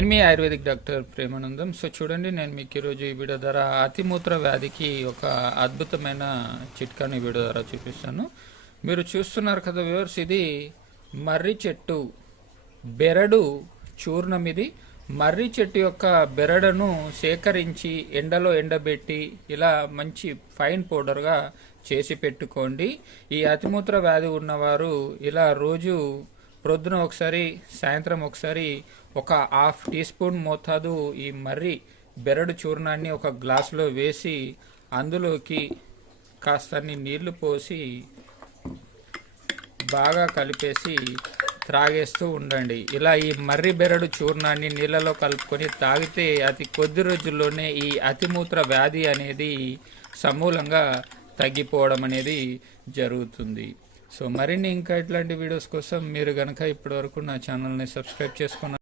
నేను మీ ayurvedic doctor Premanandam. So చూడండి నేను మీకు ఈరోజు ఈ వీడియో ద్వారా అతిమూత్ర వ్యాధికి ఒక అద్భుతమైన చిట్కాని ఈ వీడియో ద్వారా చూపిస్తాను. మీరు చూస్తున్నారు కదా వ్యూవర్స్ ఇది మర్రి చెట్టు బెరడు చూర్ణం ఇది. మర్రి చెట్టు యొక్క బెరడును సేకరించి ఎండలో ఎండబెట్టి ఇలా మంచి ఫైన్ పౌడర్గా చేసి పెట్టుకోండి. ఈ అతిమూత్ర వ్యాధి ఉన్నవారు ఇలా రోజు ప్రొద్దున ఒకసారి సాయంత్రం ఒకసారి ఒక హాఫ్ టీ స్పూన్ మోతాదు ఈ మర్రి బెరడు చూర్ణాన్ని ఒక గ్లాసులో వేసి అందులోకి కాస్తన్ని నీళ్ళు పోసి బాగా కలిపేసి త్రాగేస్తూ ఉండండి. ఇలా ఈ మర్రి బెరడు చూర్ణాన్ని నీళ్ళలో కలుపుకొని తాగితే అతి కొద్ది రోజుల్లోనే ఈ అతిమూత్ర వ్యాధి అనేది సమూలంగా తగ్గిపోవడం అనేది జరుగుతుంది. సో మరిన్ని ఇంకా ఇట్లాంటి వీడియోస్ కోసం మీరు కనుక ఇప్పటివరకు నా ఛానల్ని సబ్స్క్రైబ్ చేసుకున్నారు